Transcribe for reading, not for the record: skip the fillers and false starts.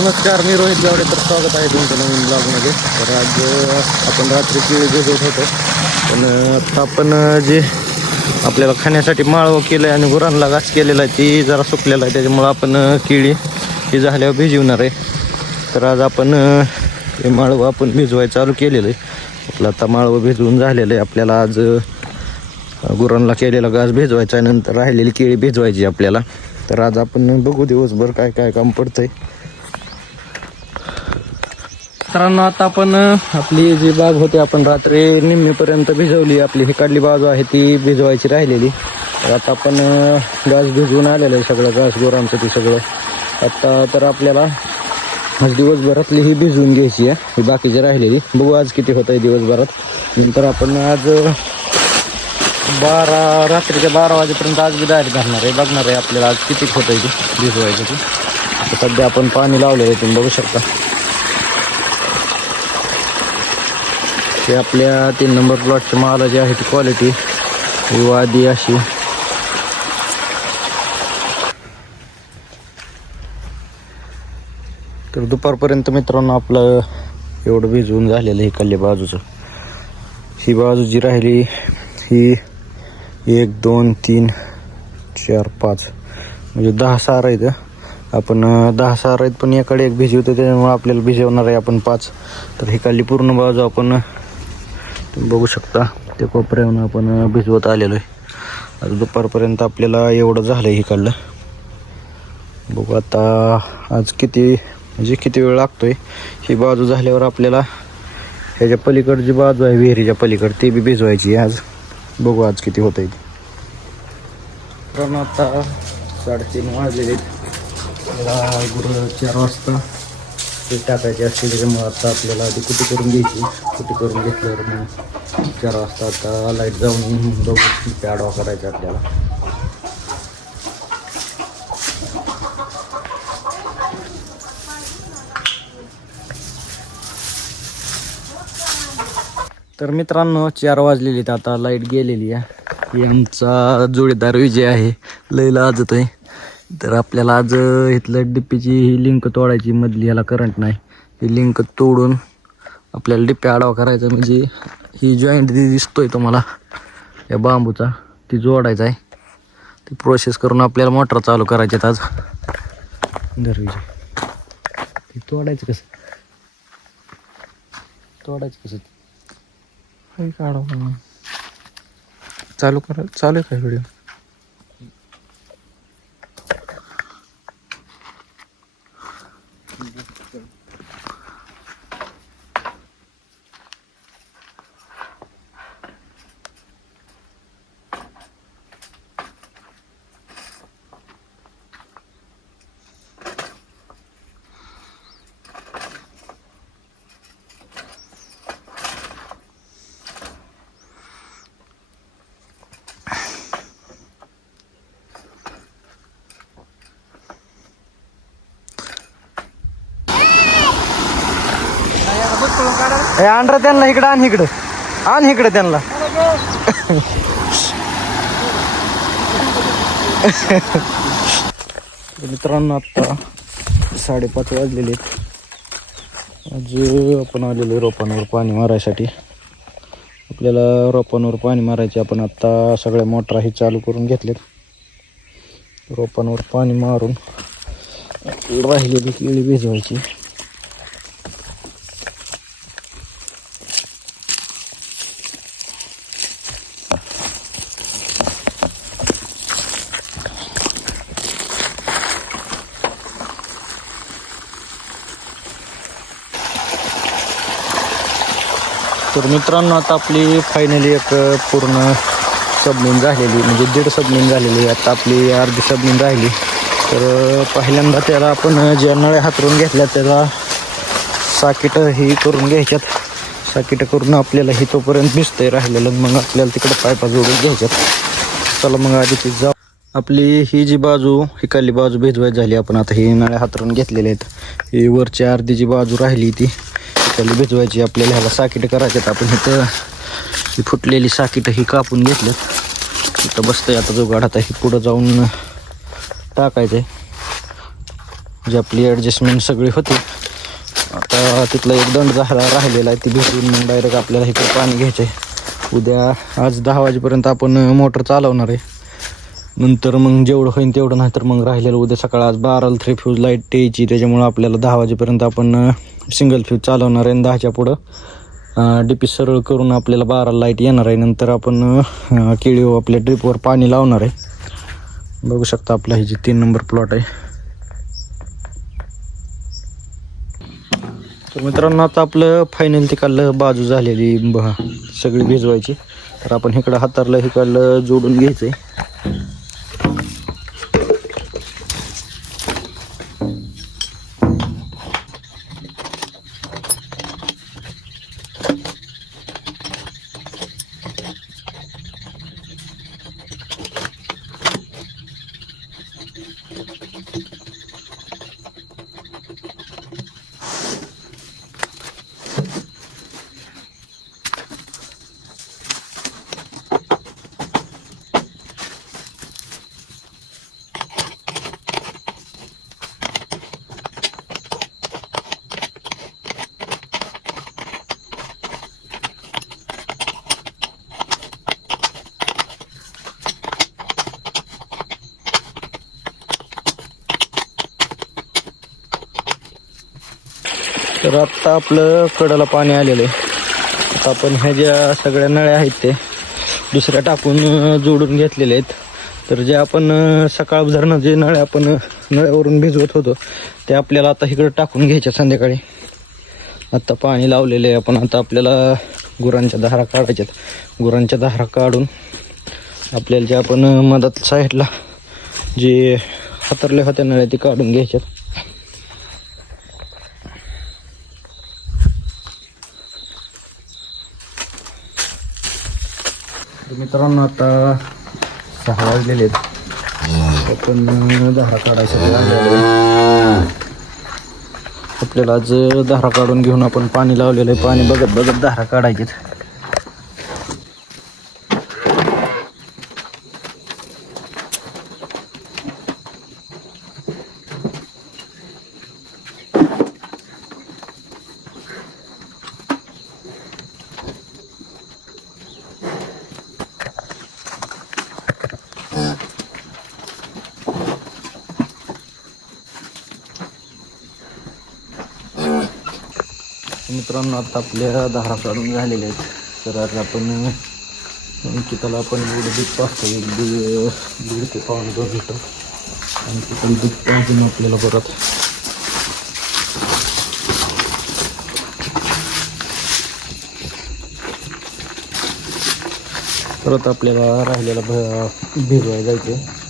नमस्कार, मी रोहित गावडे. तर स्वागत आहे तुमचं नवीन ब्लॉगमध्ये. तर आज आपण रात्री केळी भिजवत होतो, पण आता आपण जे आपल्याला खाण्यासाठी माळवं केलं आहे आणि गुरांना घास केलेला आहे ती जरा सुकलेला आहे, त्याच्यामुळं आपण केळी ही झाल्यावर भिजवणार आहे. तर आज आपण हे माळवं आपण भिजवायचं चालू केलेलं आहे. आपलं आता माळवं भिजवून झालेलं आहे. आपल्याला आज गुरांना केलेला घास भिजवायचा आहे, नंतर राहिलेली केळी भिजवायची आपल्याला. तर आज आपण बघू दिवसभर काय काय काम पडतंय. मित्रांनो, आता आपण आपली जी बाग होती आपण रात्री निम्मेपर्यंत भिजवली. आपली ही काढली बाजू आहे ती भिजवायची राहिलेली. तर आता आपण घास भिजवून आलेलं आहे, सगळं घास गुरांचं ते सगळं. आता तर आपल्याला आज दिवसभरातली ही भिजवून घ्यायची आहे, ही बाकीची राहिलेली. बघू आज किती होत आहे दिवसभरात. नंतर आपण आज रात्रीच्या 12 वाजेपर्यंत आज बी डायरेक्ट घालणार आहे, बघणार आहे आपल्याला आज किती होत आहे ते भिजवायचं ते. आता सध्या आपण पाणी लावलेलं आहे, तुम्ही बघू शकता. ते आपल्या 3 नंबर प्लॉटच्या माला जी आहे ती क्वालिटी वादी अशी. तर दुपारपर्यंत मित्रांनो आपलं एवढं भिजवून झालेलं आहे कल्ली बाजूचं. ही बाजू जी राहिली ही 1 2 3 4 5 म्हणजे 10 सार आहेत. आपण 10 सार आहेत, पण याकडे एक भिजवतो, त्याच्यामुळे आपल्याला भिजवणार आहे आपण 5. तर ही काढली पूर्ण बाजू आपण तुम्ही बघू शकता ते कोपऱ्यावरून आपण भिजवत आलेलो आहे. आता दुपारपर्यंत आपल्याला एवढं झालं हे काढलं. बघू आता आज किती वेळ लागतोय. ही बाजू झाल्यावर आपल्याला ह्याच्या पलीकडची जी बाजू आहे विहिरीच्या पलीकड ती बी भिजवायची आज. बघू आज किती होत आहे. कारण आता 3:30 वाजलेले. 4 वाजता ते टाकायचे असते, त्याच्यामुळे आता आपल्याला आधी कुटी करून घ्यायची. कुटी करून घेतल्यावर मग 4 वाजता आता लाईट जाऊन बघू ते आडवा करायचा आपल्याला. तर मित्रांनो 4 वाजलेली, तर आता लाईट गेलेली आहे. ही आमचा जोडीदार विजय आहे, लय लाजत आहे. तर आपल्याला आज इथलं डिप्पीची ही लिंक तोडायची, मधली ह्याला करंट नाही. ही लिंक तोडून आपल्याला डिप्पी आडवा करायचा, म्हणजे ही जॉईंट दिसतोय तुम्हाला या बांबूचा, ती जोडायचा आहे. ती प्रोसेस करून आपल्याला मोटर चालू करायची आज. धर विजय, ती तोडायचं कसं हे काढा. चालू आहे काय व्हिडिओ. आणर त्यांना इकडं आण इकडं त्यांना. मित्रांनो आता 5:30 वाजलेले. आज आपण आलेलो रोपांवर पाणी मारायसाठी. आपल्याला रोपांवर पाणी मारायचे. आपण आता सगळ्या मोटराही चालू करून घेतलेत. रोपांवर पाणी मारून राहिलेली केळी भिजवायची. तर मित्रांनो आता आपली फायनली एक पूर्ण सबमिन झालेली, म्हणजे 1.5 सबमिन झालेली. आता आपली अर्धी सबमिन राहिली. तर पहिल्यांदा त्याला आपण ज्या नळ्या हातरून घेतल्या त्याला साकीट ही करून घ्यायच्यात. साकीट करून आपल्याला ही तोपर्यंत भिजतंय राहिलेलं, मग आपल्याला तिकडे पायपा जोडून घ्यायच्यात. चला मग आधी ती जाऊ. आपली ही जी बाजू ही खाली बाजू भिजवायची झाली. आपण आता ही नळ्या हातरून घेतलेल्या आहेत. ही वरची अर्धी जी बाजू राहिली ती खाली भिजवायची. आपल्याला ह्याला साकीट करायच्यात. आपण इथं ही फुटलेली साकीट ही कापून घेतल्यात. इथं बसतंय आता जुगाड. आता ही पुढं जाऊन टाकायचं आहे. जी आपली ॲडजस्टमेंट सगळी होती. आता तिथला एक दंड राहिलेला आहे, ती भेटून मग डायरेक्ट आपल्याला इकडे पाणी घ्यायचं आहे. उद्या आज 10 वाजेपर्यंत आपण मोटर चालवणार आहे. नंतर मग जेवढं होईल तेवढं, नाही तर मग राहिलेलं उद्या सकाळ. आज 12ला 3 फ्यूज लाईट यायची, त्याच्यामुळं आपल्याला 10 वाजेपर्यंत आपण सिंगल फ्यूज चालवणार आहे. आणि 10च्या पुढं डीपी सरळ करून आपल्याला 12ला लाईट येणार आहे. नंतर आपण केळी आपल्या ड्रिपवर पाणी लावणार आहे. बघू शकता आपला ही जी 3 नंबर प्लॉट आहे. तर मित्रांनो, आता आपलं फायनल तिकडलं बाजू झालेली सगळी भिजवायची. तर आपण इकडं हातारलं इकडलं जोडून घ्यायचं आहे. तर आत्ता आपलं कडेला पाणी आलेलं आहे. आता आपण ह्या ज्या सगळ्या नळ्या आहेत ते दुसऱ्या टाकून जोडून घेतलेले आहेत. तर जे आपण सकाळ धरणं जे नळ्या आपण नळ्यावरून भिजवत होतो ते आपल्याला आता इकडं टाकून घ्यायच्या संध्याकाळी. आत्ता पाणी लावलेलं आहे आपण. आता आपल्याला गुरांच्या धारा काढायच्यात. गुरांच्या धारा काढून आपल्याला जे आपण मधात साईडला जे हातरले होत्या नळ्या ते काढून घ्यायच्यात. मित्रांनो, आता 6 वाजलेले आहेत. आपण धारा काढायसाठी आलेलो आहे. आपल्याला आज धारा काढून घेऊन आपण पाणी लावलेलं आहे. पाणी बघत बघत धारा काढायचे. मित्रांनो, आता आपल्या धारा काढून झालेल्या आहेत. तर आज आपण अंकिताला आपण एवढं दूध पाहतो, 1-1.5 ते 2 लिटर. आणि तिथून दूध पाहून आपल्याला परत आपल्याला राहिलेला भिजवायला जायचं.